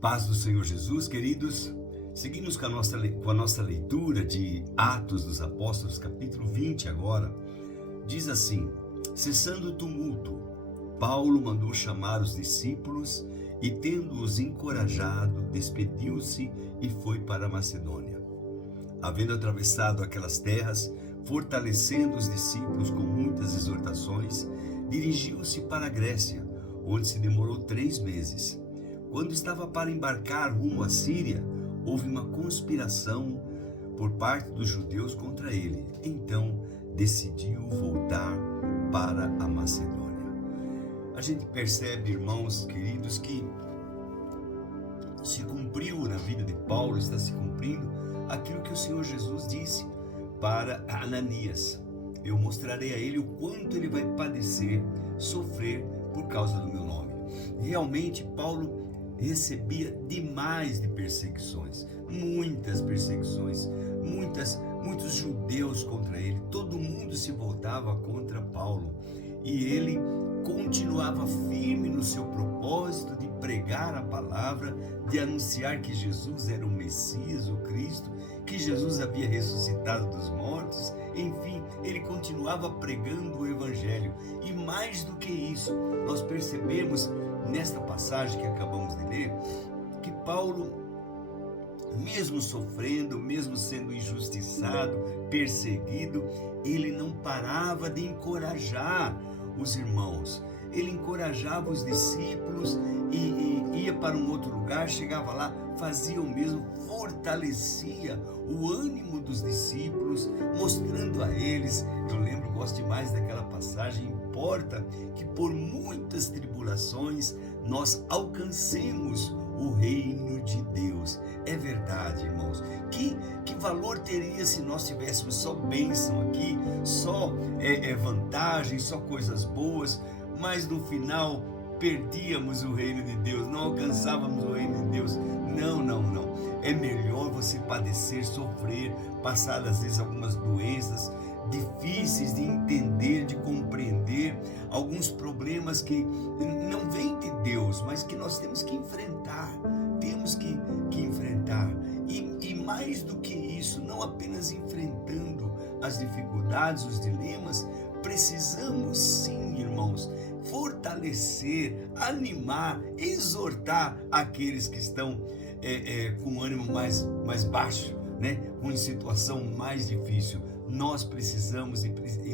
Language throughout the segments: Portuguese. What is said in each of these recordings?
Paz do Senhor Jesus, queridos. Seguimos com a nossa leitura de Atos dos Apóstolos, capítulo 20 agora. Diz assim: cessando o tumulto, Paulo mandou chamar os discípulos e, tendo-os encorajado, despediu-se e foi para a Macedônia. Havendo atravessado aquelas terras, fortalecendo os discípulos com muitas exortações, dirigiu-se para a Grécia, onde se demorou 3 meses. Quando estava para embarcar rumo à Síria, houve uma conspiração por parte dos judeus contra ele. Então, decidiu voltar para a Macedônia. A gente percebe, irmãos queridos, que se cumpriu na vida de Paulo, está se cumprindo aquilo que o Senhor Jesus disse para Ananias: eu mostrarei a ele o quanto ele vai padecer, sofrer por causa do meu nome. Realmente, Paulo recebia demais de perseguições, muitas perseguições, muitos judeus contra ele, todo mundo se voltava contra Paulo, e ele continuava firme no seu propósito de pregar a palavra, de anunciar que Jesus era o Messias, o Cristo, que Jesus havia ressuscitado dos mortos. Enfim, ele continuava pregando o Evangelho. E mais do que isso, nós percebemos nesta passagem que acabamos de ler, que Paulo, mesmo sofrendo, mesmo sendo injustiçado, perseguido, ele não parava de encorajar os irmãos. Ele encorajava os discípulos e ia para um outro lugar, chegava lá, fazia o mesmo, fortalecia o ânimo dos discípulos, mostrando a eles. Eu lembro, gosto demais daquela passagem: importa que por muitas tribulações nós alcancemos o reino de Deus. É verdade, irmãos. Que valor teria se nós tivéssemos só bênção aqui, só vantagem, só coisas boas, mas no final perdíamos o reino de Deus, não alcançávamos o reino de Deus. Não. É melhor você padecer, sofrer, passar às vezes algumas doenças difíceis de entender, de compreender, alguns problemas que não vêm de Deus, mas que nós temos que enfrentar. Temos que enfrentar. E mais do que isso, não apenas enfrentando as dificuldades, os dilemas, precisamos sim, irmãos, fortalecer, animar, exortar aqueles que estão com ânimo mais baixo, né? Com situação mais difícil. Nós precisamos e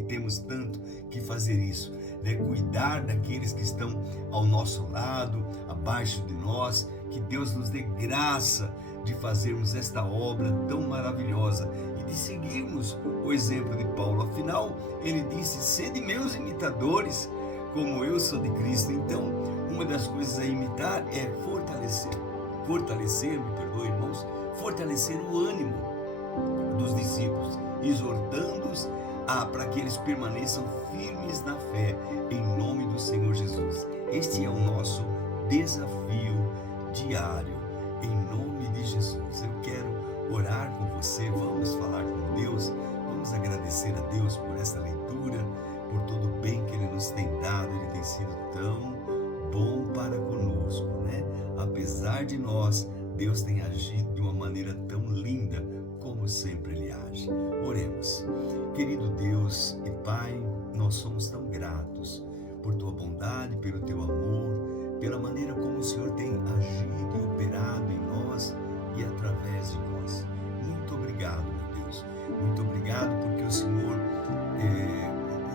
temos tanto que fazer isso, né? Cuidar daqueles que estão ao nosso lado, abaixo de nós. Que Deus nos dê graça de fazermos esta obra tão maravilhosa e de seguirmos o exemplo de Paulo. Afinal, ele disse: sede meus imitadores, como eu sou de Cristo. Então, uma das coisas a imitar é fortalecer, irmãos, fortalecer o ânimo dos discípulos, exortando-os para que eles permaneçam firmes na fé, em nome do Senhor Jesus. Este é o nosso desafio diário, em nome de Jesus. Eu quero orar com você, vamos falar com Deus, vamos agradecer a Deus por esta leitura, por todo o bem que Ele nos tem dado. Ele tem sido tão bom para conosco, né? Apesar de nós, Deus tem agido de uma maneira tão linda, como sempre Ele age. Oremos. Querido Deus e Pai, nós somos tão gratos por Tua bondade, pelo Teu amor, pela maneira como o Senhor tem agido e operado em nós e através de nós. Muito obrigado, meu Deus. Muito obrigado porque o Senhor,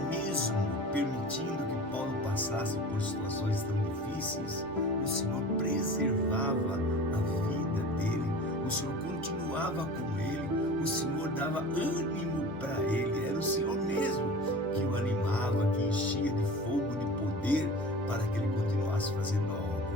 mesmo permitindo que Paulo passasse por situações tão difíceis, o Senhor preservava a vida dele, o Senhor continuava com ele, o Senhor dava ânimo para ele. Era o Senhor mesmo que o animava, que enchia de fogo, de poder, para que ele continuasse fazendo a obra.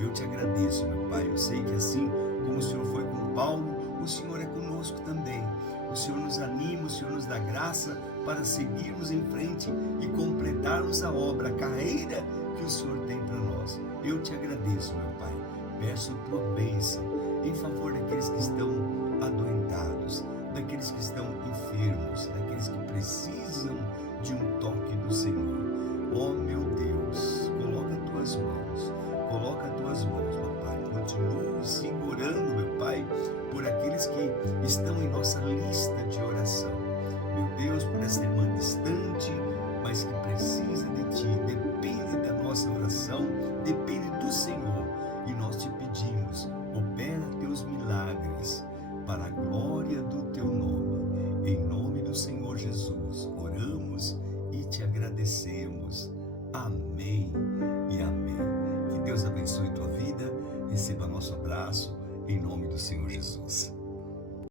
Eu te agradeço, meu Pai. Eu sei que assim como o Senhor foi com Paulo, o Senhor é conosco também. O Senhor nos anima, o Senhor nos dá graça para seguirmos em frente e completarmos a obra, a carreira que o Senhor tem para nós. Eu te agradeço, meu Pai. Peço a tua bênção em favor daqueles que estão adoentados, daqueles que estão enfermos, daqueles que precisam de um toque do Senhor. Oh, meu Deus, coloca as tuas mãos, papai. Continue estão em nossa lista de oração. Meu Deus, por essa irmã distante, mas que precisa de Ti, depende da nossa oração, depende do Senhor. E nós te pedimos, opera Teus milagres para a glória do Teu nome. Em nome do Senhor Jesus, oramos e te agradecemos. Amém e amém. Que Deus abençoe tua vida. Receba nosso abraço em nome do Senhor Jesus.